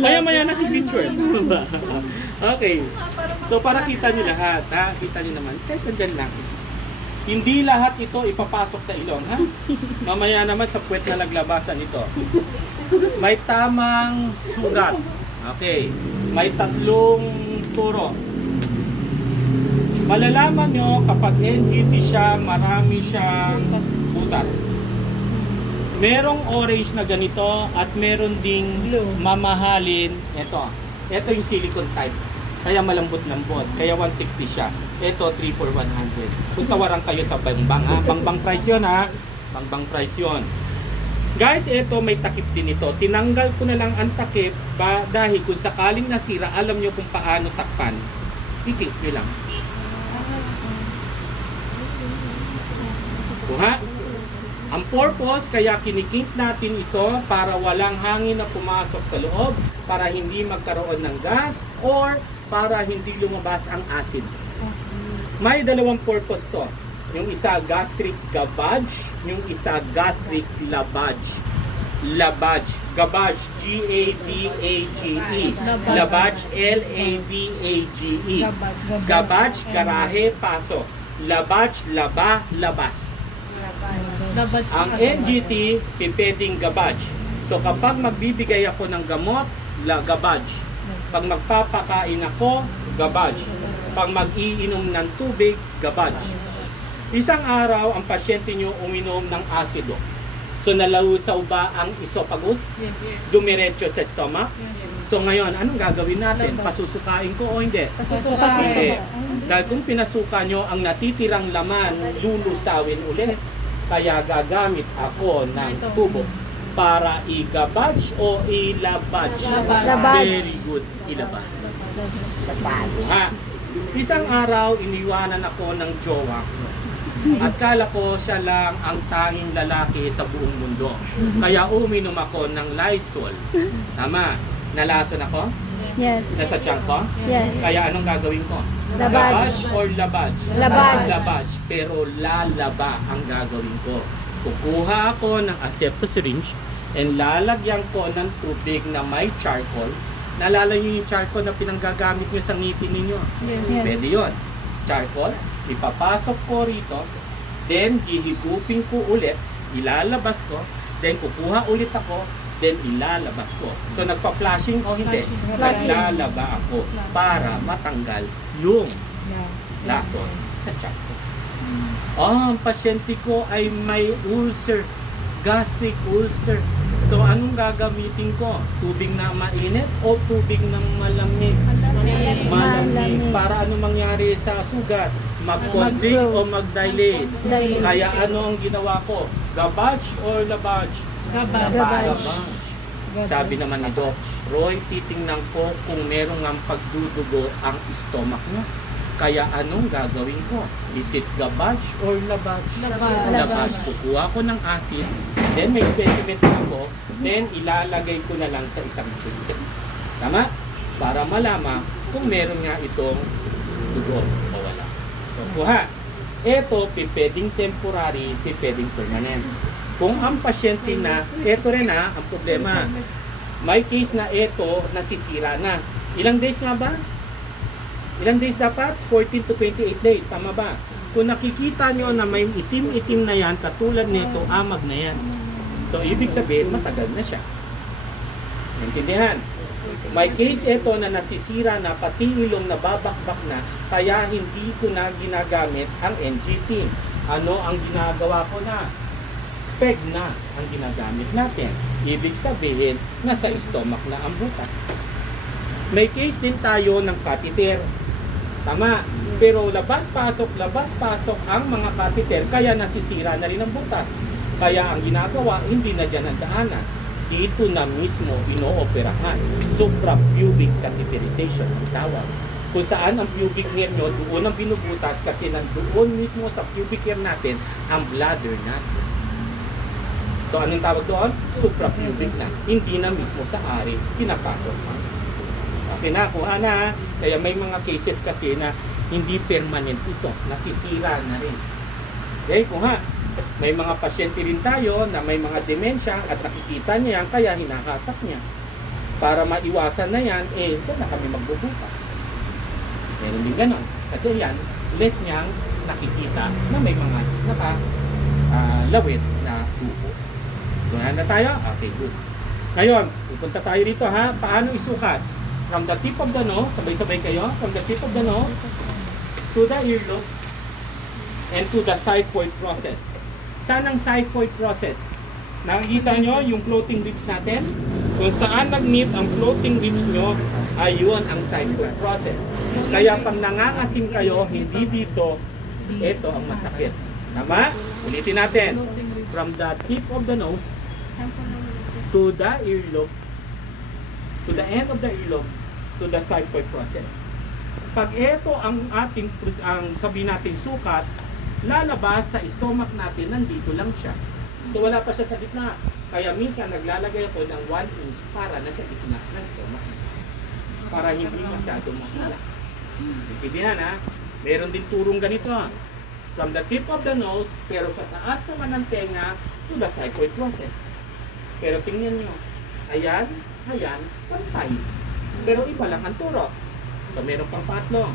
Maya-maya na signature. Okay. So para kita nyo lahat, ha? Kita nyo naman, kahit nandyan lang. Hindi lahat ito ipapasok sa ilong, ha? Mamaya naman sa puwet na laglabasan ito. May tamang sugat. Okay. May 3 turo. Malalaman nyo kapag NGT siya, marami siyang butas. Merong orange na ganito at meron ding mamahalin. Ito yung silicone type. Kaya malambot-lambot. Kaya 160 siya. Ito 3 for 100. Kung tawaran kayo sa bangbang, ha? Bangbang price yun, ha? Bangbang price yun. Guys, ito may takip din ito. Tinanggal ko na lang ang takip dahil kung sakaling nasira, alam nyo kung paano takpan. Ikik nyo lang. Kuha. Ang purpose, kaya kinikink natin ito para walang hangin na pumasok sa loob, para hindi magkaroon ng gas, or para hindi lumabas ang acid. May 2 purpose to. Yung isa gastric gavage, yung isa gastric lavage. Lavage. Gavage, G-A-V-A-G-E. Lavage, L-A-V-A-G-E. Gavage, garahe, pasok. Lavage, laba, labas. Ang NGT, pipeding gavage. So kapag magbibigay ako ng gamot, gavage. Pag magpapakain ako, gavage. Pag mag-iinom ng tubig, gavage. Isang araw, ang pasyente nyo uminom ng asido. So nalalusaw ba ang esophagus? Dumiretso sa stomach? So ngayon, anong gagawin natin? Pasusukain ko o hindi? Hindi. Dahil kung pinasuka nyo, ang natitirang laman, lulusawin ulit. Kaya gagamit ako ng tubo para i-gavage o ilabage. Very good, ilabas. Ha, isang araw, iniwanan ako ng jowa ko. At kala ko siya lang ang tanging lalaki sa buong mundo. Kaya uminom ako ng Lysol. Tama, nalason ako? Yes. Nasa tiyan ko? Yes. Kaya anong gagawin ko? Labage. Or labage? Labage. Labage. Pero lalaba ang gagawin ko. Kukuha ako ng asepto syringe and lalagyan ko ng tubig na may charcoal. Naalala niyo yung charcoal na pinanggagamit niyo sa ngipin ninyo? Yes. Pwede yun. Charcoal, ipapasok ko rito, then hihigupin ko ulit, ilalabas ko, then kukuha ulit ako, then ilalabas ko. So nagpa-flashing o hindi? Flashing. Naglalaba ako para matanggal yung lason sa tiyan ko. Ang pasyente ko ay may ulcer, gastric ulcer. So anong gagamitin ko? Tubig na mainit o tubig ng malamig? Malamig. Para ano mangyari sa sugat? Mag-constrict o mag-dilate? Dilate. Kaya ano ang ginawa ko? Gavage or lavage? Gavage. Sabi naman ni Doc, Roy, titingnan ko kung meron ng pagdudugo ang stomach niya. Kaya anong gagawin ko? Is it gavage or lavage? Lavage. Kukuha ko ng acid, then may specimen ako, then ilalagay ko na lang sa isang tube. Tama? Para malaman kung meron nga itong dugo o wala. So, kuha. Ito, pipeding temporary, pipeding permanent. Kung ang pasyente na, ito rin ang problema. May case na ito, nasisira na. Ilang days nga ba? Ilang days dapat? 14 to 28 days. Tama ba? Kung nakikita nyo na may itim-itim na yan, katulad nito, amag na yan. So, ibig sabihin, matagal na siya. Naintindihan? May case ito na nasisira na, pati ilong nababakbak na, kaya hindi ko na ginagamit ang NGT. Ano ang ginagawa ko na? PEG na ang ginagamit natin. Ibig sabihin, nasa stomach na ang butas. May case din tayo ng catheter. Tama. Pero labas-pasok ang mga catheter, kaya nasisira na rin ang butas. Kaya ang ginagawa, hindi na dyan ang daanan. Dito na mismo inooperahan. Suprapubic catheterization ang tawag. Kung saan ang pubic hair nyo, doon ang binubutas kasi nandoon mismo sa pubic hair natin ang bladder natin. So anong tawag doon? Suprapubic na. Hindi na mismo sa ari pinapasok. Okay na, kuha na. Kaya may mga cases kasi na hindi permanent ito. Nasisira na rin. Okay, kuha. May mga pasyente rin tayo na may mga demensya at nakikita niya yan, kaya hinahatak niya. Para maiwasan na yan, dyan na kami magbubukas. Meron din ganon. Kasi yan, less niyang nakikita na may mga lawit na dugo. Doon na tayo? Okay, good. Ngayon, pupunta tayo dito ha. Paano isukat? From the tip of the nose, sabay-sabay kayo, from the tip of the nose to the earlobe and to the xiphoid process. Saan ang xiphoid process? Nakikita nyo yung floating ribs natin? Kung saan nag-meet ang floating ribs nyo, ayun ang xiphoid process. Kaya pag nangangasim kayo, hindi dito, ito ang masakit. Tama? Ulitin natin. From the tip of the nose to the earlobe, to the end of the earlobe, to the xiphoid process. Pag ito ang ating, sabihin natin sukat, lalabas sa stomach natin, nandito lang siya. So wala pa siya sa gitna. Kaya minsan naglalagay ako ng 1 inch para nasa gitna ng stomach. Para hindi masyado mahila. Intindihan ha? Meron din turong ganito ha. From the tip of the nose, pero sa taas naman ng tenga, to the xiphoid process. Pero tingnan nyo. Ayan, ayan, pantay. Pero iba lang ang turo. So meron pang patlo.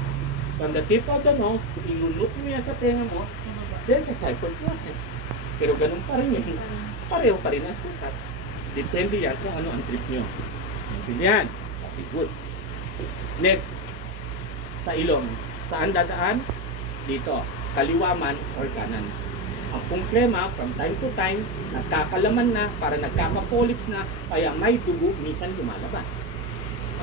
From the tip of the nose, ilulup mo yan sa tenga mo, then sa xiphoid process. Pero ganun pa rin yun. Pareho pa rin ang sukat. Depende yan kung ano ang trip nyo. Intindihan? Okay, good. Next, sa ilong. Saan dadaan? Dito. Kaliwa man or kanan. Ang problema, from time to time, nagkakalaman na, para nagkakapolyps na, kaya may dugo, minsan lumalabas.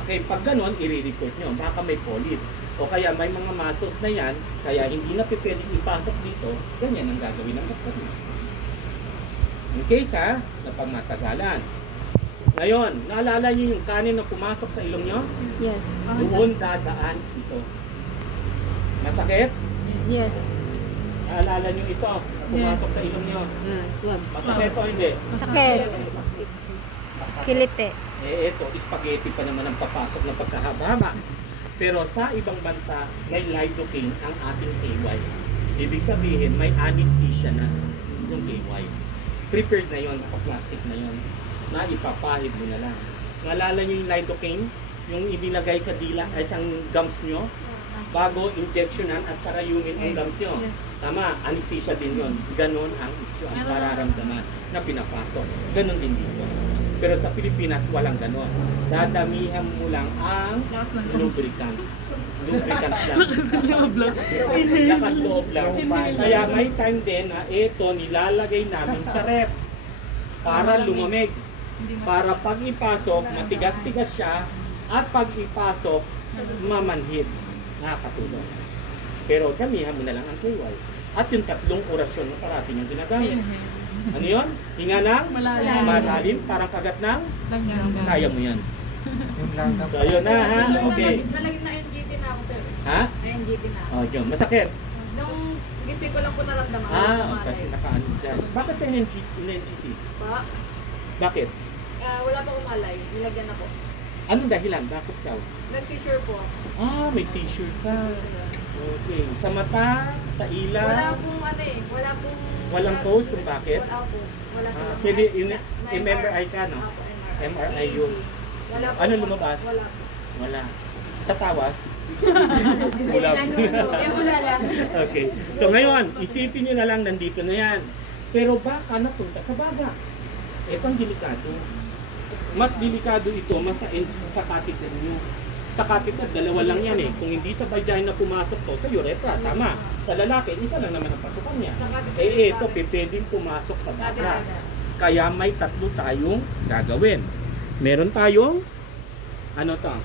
Okay, pag ganon, i-report nyo, baka may polyps. O kaya may mga masos na yan, kaya hindi na pwedeng ipasok dito, ganyan ang gagawin ng doktor nyo. In case ha, na pangmatagalan. Ngayon, naalala nyo yung kanin na pumasok sa ilong nyo? Yes. Doon dadaan ito. Masakit? Yes. Naalala nyo ito, na pumasok sa ilong nyo. Swab. Masakit o hindi? Sakit. Kilite. Ito, spaghetti pa naman ang papasok na pagkahaba-haba. Pero sa ibang bansa, may lidocaine ang ating KY. Ibig sabihin, may anesthesia na yung KY. Prepared na yon, naka-plastic na yon, na ipapahid mo na lang. Naalala nyo yung lidocaine? Yung inilagay sa dila, ay isang gums nyo, bago injectionan at karayumin ang gums nyo. Tama, anesthesia din yon. Ganon ang mararamdaman na pinapasok. Ganon din dito. Pero sa Pilipinas, walang ganon. Dadamihan mo lang ang lubricant. Lubricant lang. Lakas loob lang. Kaya may time din na ito nilalagay namin sa ref para lumamig. Para pag ipasok, matigas-tigas siya, at pag ipasok, mamanhid. Nakakatulong. Pero damihan mo na lang ang KY. At yung 3 orasyon na parati niyong ginagamit. Ano yun? Hinga ng malalim, parang kagat ng kaya mo yan. So yun na ha, okay. Nalagyan na NGT na ako, sir. Ha? NGT na ako. Oh, yun, masakit. Nung gising ko lang po naramdaman. Kasi nakaano dyan. Bakit tayo NGT? Pa, Bakit? wala pa umalay. Nilagyan ako. Anong dahilan? Bakit daw? Nag-seizure po ako. May seizure ka. Okay. Sa mata, sa ila. Wala pong ano eh. Wala pong... Walang cause kung bakit? Wala po. Wala silang... Pwede, MRI ka, no? Apo, MRI yun. Wala po. Ano lumabas? Wala po. Wala. Sa tawas? Hindi, Wala. wala lang. Okay. So ngayon, isipin nyo na lang, nandito na yan. Pero baka napunta sa baga. Ito ang delikado. Mas delikado ito, mas sa catheter nyo. Sa catheter, 2 lang yan eh. Kung hindi sa vagina pumasok to, sa urethra, tama. Sa lalaki, isa lang naman ang pasukan niya. Sa catheter, Ito, pwedeng pumasok sa baga. Kaya may 3 tayong gagawin. Meron tayong, ano to?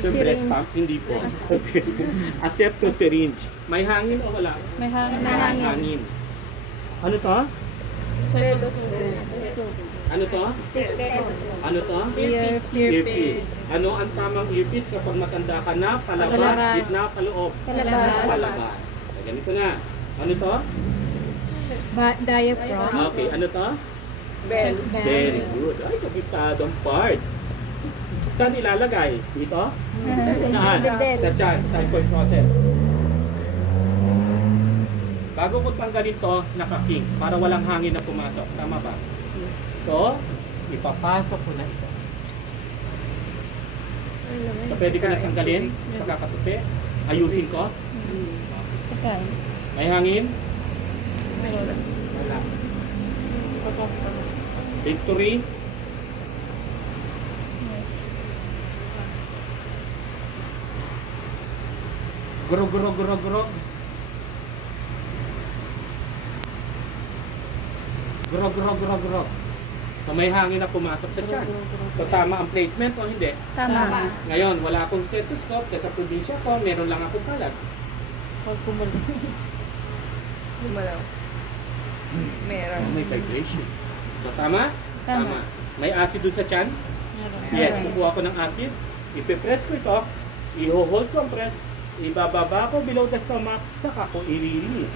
Breast pump, hindi po. Asepto syringe. May hangin o wala? May hangin. May hangin. Ano to? Ano to? Ano to? Earpiece. Ano ang tamang earpiece kapag matanda ka na? Palabas, Palabas. gitna, paloob. Palabas. Palabas. So, ganito na. Ano to? Diaphragm. Okay, ano to? Chest Very band. good. Ay, kabisadong parts. Saan ilalagay? Dito? Saan? Dibdib. Sa tiyan, sa xiphoid process. Bago ko tanggalin to, naka-king para walang hangin na pumasok. Tama ba? So, ipapasok ko na ito. So, pwede ko na tanggalin pagkakatupi. Ayusin ko. Sakay. May hangin? Wala. Victory? Yes. Gurog. Gurog. So may hangin na pumasok sa tiyan. So tama ang placement o hindi? Tama. Ngayon, wala akong stethoscope kasi sa probinsya ko, meron lang akong kalat. Lumalaw. Meron. May vibration. So tama? Tama. May acid doon sa tiyan? Yes, kukuha ko ng acid. Ipipress ko ito. I-hold ko ang press. Ibababa ko below the stomach. Saka ko i-release.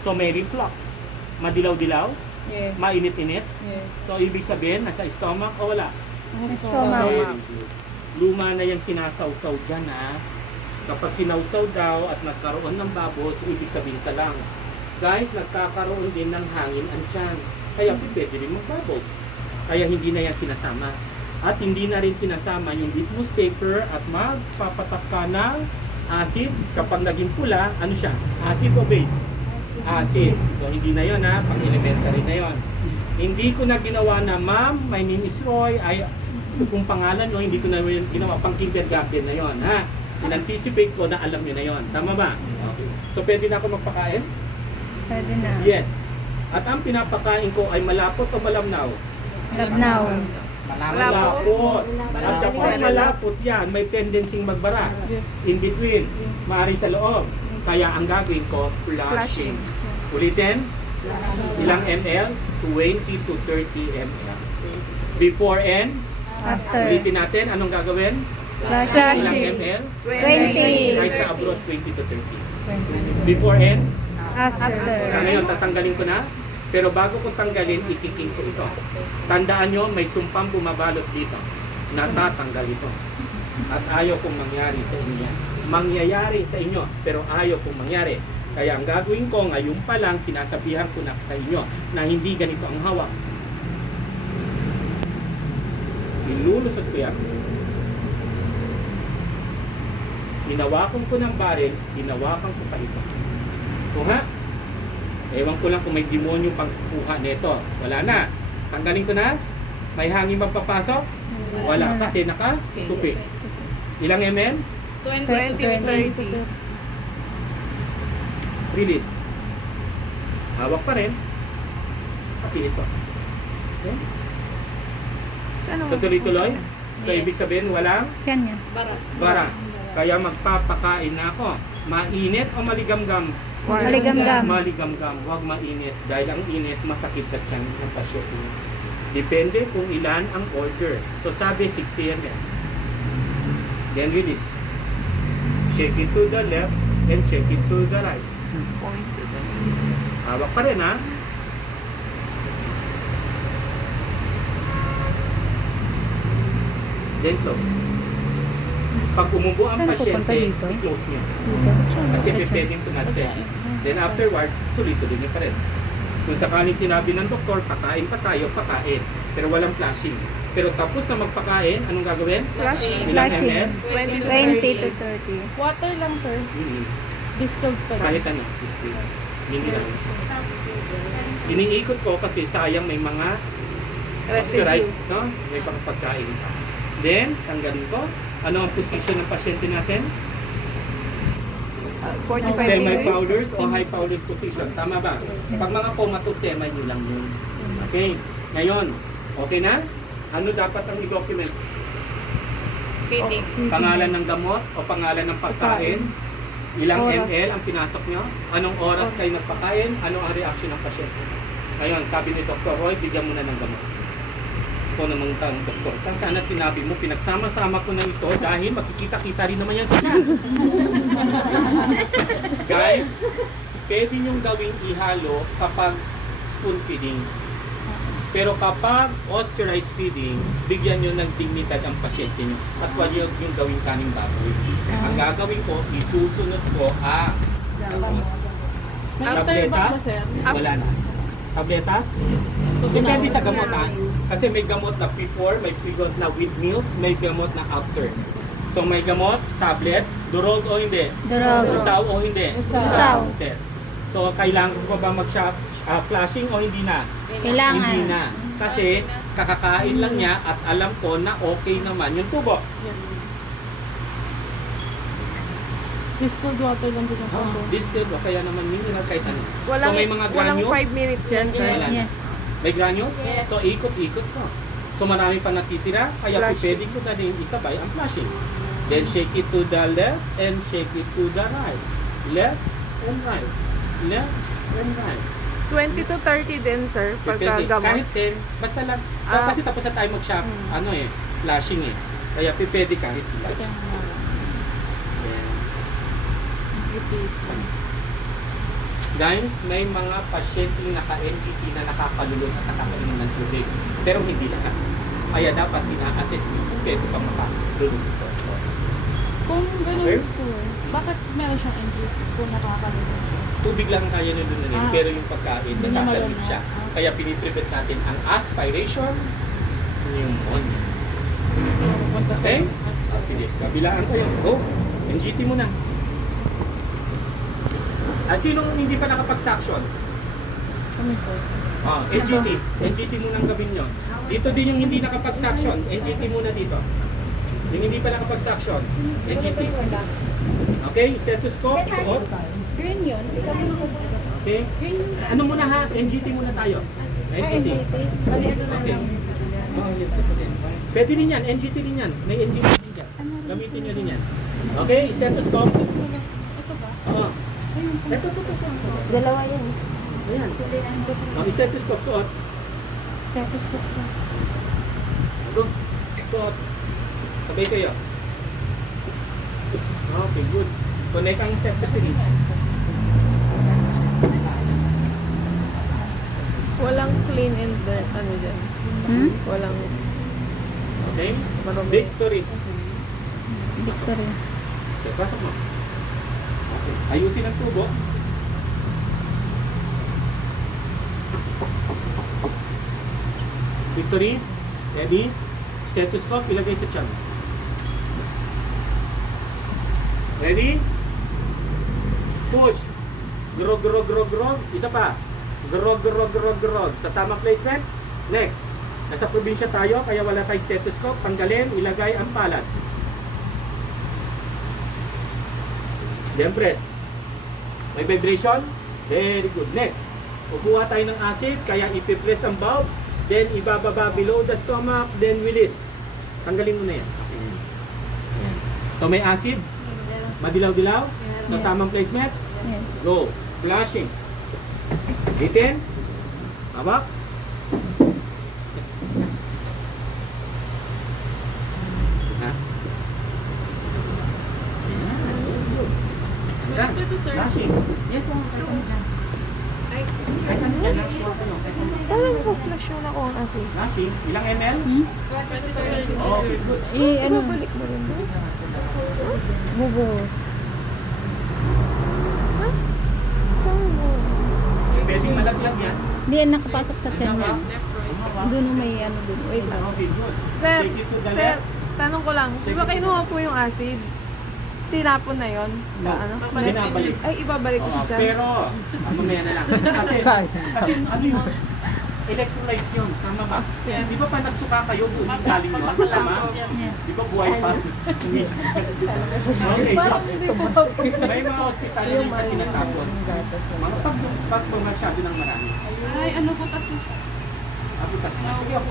So may reflux. Madilaw-dilaw. Yes. Mainit-init. Yes. So ibig sabihin, nasa stomach o wala? Stomach. Very good. Luma na yung sinasawsaw dyan ha. Kapag sinawsaw daw at nagkaroon ng bubbles, ibig sabihin sa lungs. Guys, nagkakaroon din ng hangin ang tiyan. Kaya pwede rin mag-bubbles. Kaya hindi na yan sinasama. At hindi na rin sinasama yung litmus paper at magpapatak ka ng acid. Kapag naging pula, ano siya? Acid o base? Acid. So hindi na yun ha, pang elementary na yun. Hindi ko na ginawa na, ma'am, my name is Roy, ay kung pangalan no, hindi ko na yun ginawa, pang kindergarten na yun ha. In-anticipate ko na alam nyo na yun. Tama ba? Okay. So pwede na ako magpakain? Pwede na. Yes. At ang pinapakain ko ay malapot o malamnaw? Labnaw. Malapot. At kapag malapot yan, may tendency magbara. In between. Maari sa loob. Kaya ang gagawin ko, flushing. Ulitin. Ilang ml? 20 to 30 ml. Before and? After. Ulitin natin. Anong gagawin? Ilang Flushing. ml? 20. Kahit sa abroad, 20 to 30. Before and? After. Sa ngayon, tatanggalin ko na. Pero bago kong tanggalin, ikiking ko ito. Tandaan nyo, may sumpang bumabalot dito. Natatanggal ito. At ayaw kong mangyari sa inyo. Mangyayari sa inyo, pero ayaw kong mangyari. Kaya ang gagawin ko, ngayon pa lang, sinasabihan ko na sa inyo na hindi ganito ang hawak. Inulusot ko yan. Hinawakan ko ng baril, hinawakan ko pa ito. Kuha. Ewan ko lang kung may demonyo pang kuha nito. Wala na. Tanggalin ko na. May hangin bang papasok? Wala. Kasi naka-tupi. Ilang ml? 20 to 30. Release. Hawak pa rin. Tapi ito. Okay? So tuloy-tuloy. So ibig sabihin walang Tiyan niya. bara. Kaya magpapakain na ako. Mainit o maligamgam? Maligamgam. Maligamgam, huwag mainit. Dahil ang init, masakit sa tiyan ng pasyente. Depende kung ilan ang order. So sabi 60 ml. Then release. Shake it to the left and shake it to the right. Hawak pa rin ha. Then close. Pag umubo ang Saan pupunta pasyente, dito? i-close niya. Kasi pwedeng tumalsik. Then afterwards, tuloy-tuloy niya pa rin. Kung sakaling sinabi ng doktor, pakain pa tayo, pakain. Pero walang flashing. Pero tapos na magpakain, anong gagawin? Flushing. Ilang Flashing. ml? 20 to 30. Water lang, sir. Distilled pa Kahit ano, display. Hindi lang. Iniikot ko kasi sayang may mga pasteurized, no? May pang pagkain. Then, tanggalin ko. Ano ang position ng pasyente natin? 45 Semi-powders o high powders position. Tama ba? Pag mga comatose, semi nyo lang yun. Okay. Ngayon, okay na? Ano dapat ang i-document? Feeding. Pangalan ng gamot o pangalan ng pagkain? Ilang Oras. ml ang pinasok nyo? Anong oras kayo nagpakain? Ano ang reaction ng pasyente? Ngayon, sabi ni Dr. Roy, bigyan mo na ng gamot. Ito namang tanong, doktor. Sana sinabi mo, pinagsama-sama ko na ito dahil makikita-kita rin naman yan sa tiyan. Guys, pwede nyong gawing ihalo kapag spoon feeding. Pero kapag osterized feeding, bigyan nyo ng dignidad ang pasyente nyo. At huwag yung gawing kaning baboy. Ang gagawin ko, isusunod ko ang tabletas. Wala na. Tabletas? Depende sa gamot ha. Kasi may gamot na before, may gamot na with meals, may gamot na after. So may gamot, tablet, durog o hindi? Durog. Usaw o hindi? Usaw. So kailangan ko ba mag-flashing o hindi na? Kailangan. Hindi na. Kasi kakakain lang niya at alam ko na okay naman yung tubo. Distilled water lang din ako. Distilled o kaya naman mineral kahit ano. Walang, So may mga walang granules. 5 minutes yan, sir. Wala. Yes. May granules? Yes. So ikot-ikot ko. So marami pa natitira, kaya Flushing. pwede ko na din isabay ang flashing. Then shake it to the left and shake it to the right. Left and right. Left and right. 20 to 30 din, sir, pagka Depende. gamot. Kahit 10, basta lang. Ah. Kasi tapos na tayo mag-shop, flashing eh. Kaya pwede kahit ilan. Then, guys, may mga pasyenteng naka-NGT na nakakalulot at nakakainom ng tubig. Pero hindi lahat. Kaya dapat ina-assess mo kung pwede pa makalulot ito. Kung ganun, Okay. sir, bakit meron siyang NGT kung nakakalimutan? Tubig lang ang kaya nyo lununin, Ah. pero yung pagkain, Hindi niya nasasabit malunod. siya. Ah. Kaya piniprevent natin ang aspiration, pneumonia. Okay? Sige, kabilaan kayo. Go. NGT muna. Sinong hindi pa nakapag-suction? Kami po. NGT. NGT muna ang gawin nyo. Dito din yung hindi nakapag-suction. NGT muna dito. Yung hindi pa nakapag-suction. NGT. Okay? Stethoscope. Suot. Green yun. Okay? Ano muna ha? NGT muna tayo. NGT. Bali, ano na Okay. lang. Oh, yes, pwede din yan. NGT din yan. May NGT din yan. Gamitin nyo din yan. Okay? Stethoscope. Ito ba? Oo. Ito. Dalawa yan. Ayan. Stethoscope. Suot. Stethoscope lang. Go. Suot. Sabay kayo. Okay, good. Connect ang step sa syringe. Walang clean and dirt, ano dyan. Hmm? Walang Okay? marumi. Victory. Victory. Okay, pasok mo. Okay. Ayusin ang tubo. Victory. Ready? Stethoscope, ilagay sa tiyan. Ready? Push. Grog. Isa pa. Grog. Sa tamang placement. Next. Nasa probinsya tayo, kaya wala tayong stethoscope. Tanggalin, ilagay ang palad. Then press. May vibration? Very good. Next. Kukuha tayo ng acid, kaya ipipress ang valve. Then ibababa below the stomach, then release. Tanggalin mo na yan. So may acid? Madilaw-dilaw? Sa tamang placement? Yes. Go. Flashing. Bitin. Hawak. Ha? Ayan. Ito, sir. Flashing. Yes, Parang ko flash yun ako kasi. Flashing. Ilang ml? Hmm? Okay, good. Ano? Balik mo rin doon. Bubos. Saan mo? Pwede malaglag yan. Hindi yan nakapasok sa tiyan niya. Doon may ano doon. Wait lang. Okay, good. Sir, Take it to the sir, left. tanong ko lang. Di ba kinuha po yung acid? Tinapon na yon sa ano? Binabalik. Ay, ibabalik ko Oo, siya dyan. pero, mamaya na lang. Kasi ano yun? Electrolytes yun. Tama ba? Di ba pa nagsuka kayo doon? Galing mo? Tama? Yeah. Di ba buhay pa? Okay. May mga hospital na yung sa tinatapon. Mga pag masyado ng marami. Ay, ano butas na siya? Abutas na. Sige ako.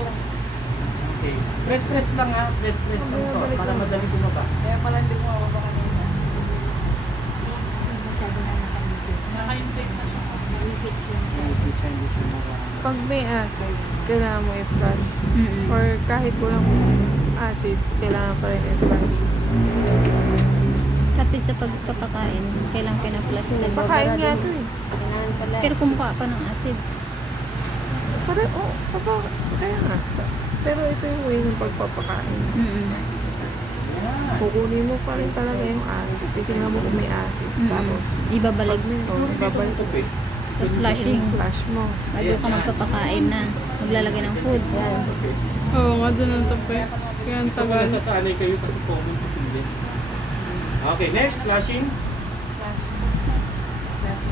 Okay. Press lang ha. Press lang to. Para madali bumaba. Kaya pala hindi mo ako kanina. Naka-inflate na siya sa Pag may acid, kailangan mo i-flush. Mm-mm. Or kahit walang acid, kailangan pa rin i-flush. Pati sa pagpapakain, kailangan pinaplush ka. Pakain nga ito eh. Pero kumuha pa ng acid. Parang, kaya nga. Pero ito yung way ng pagpapakain. Mm-mm. Kukunin mo pa rin talaga yung acid. Titingnan mo kung may acid. Tapos, Ibabalik. ibabalik. Ito eh. Tapos flashing. Flash mo. Bago ka magpapakain na. Maglalagay ng food. Okay. Oo nga, doon ang tabi. Kaya ang Gusto ko tagal. nasasanay kayo kasi common to hindi. Okay, next, flashing.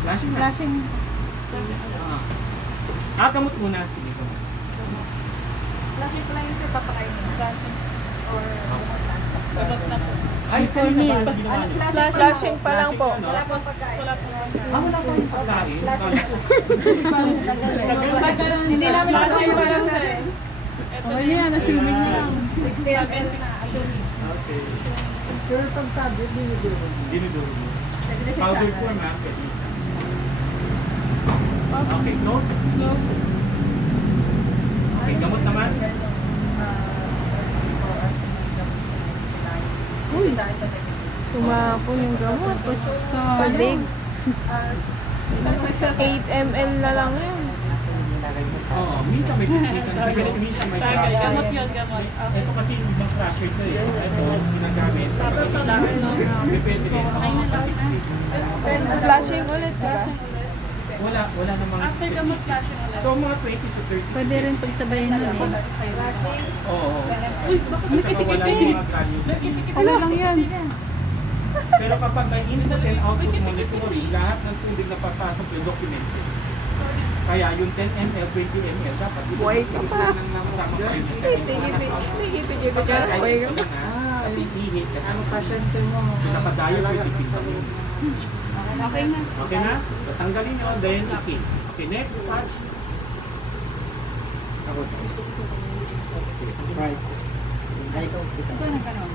Flashing na. Flashing. Gamot muna. Sige, gamot. Flashing ko lang yung sir papakain niya. Flashing. Or gamot na po. Before meal. Ano, Flashing pa lang po. Ano? Wala pa pagkain. Wala pa pagkain. Wala pa yung pagkain. Hindi namin flashing pa lang sir. Oh, yan, assuming na lang. 60 pesos. Okay. Sir, pag tablet, diniduro. Dinuduro mo. Powder form ha. Pwede. Okay, close. No. Okay, gamot naman. Tumapon yung gamot. Tapos tubig. 8 ml na lang yun. Oo, minsan may minsan may Gamot yun, gamot. Ito kasi ibang flasher to eh. Ito, ginagamit. Tapos lang, no? Depende rin. Flashing ulit, diba? Wala namang... After gamot, flashing ulit. So, mga 20 to 30. Pwede rin pagsabayan nun eh. Oo. Uy, bakit Wala yung mga values. Ano lang yan? Pero kapag may input and output monitoring, lahat ng tubig na papasok yung document. Kaya yung 10 ml, 20 ml, dapat Buhay ka pa. kasama kayo niya. Higit-higit ka. Buhay ka pa. Kasi ihit. Ano pasyente mo? Nakadayo, pwede pinta mo. Okay na. Okay na? Tanggalin nyo, then ikit. Okay, next, patch. Right. Ito na ganon.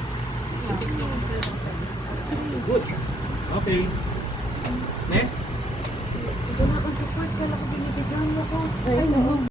Good. Okay. Next. Ito na ang support. Kala ko binibigyan mo ko.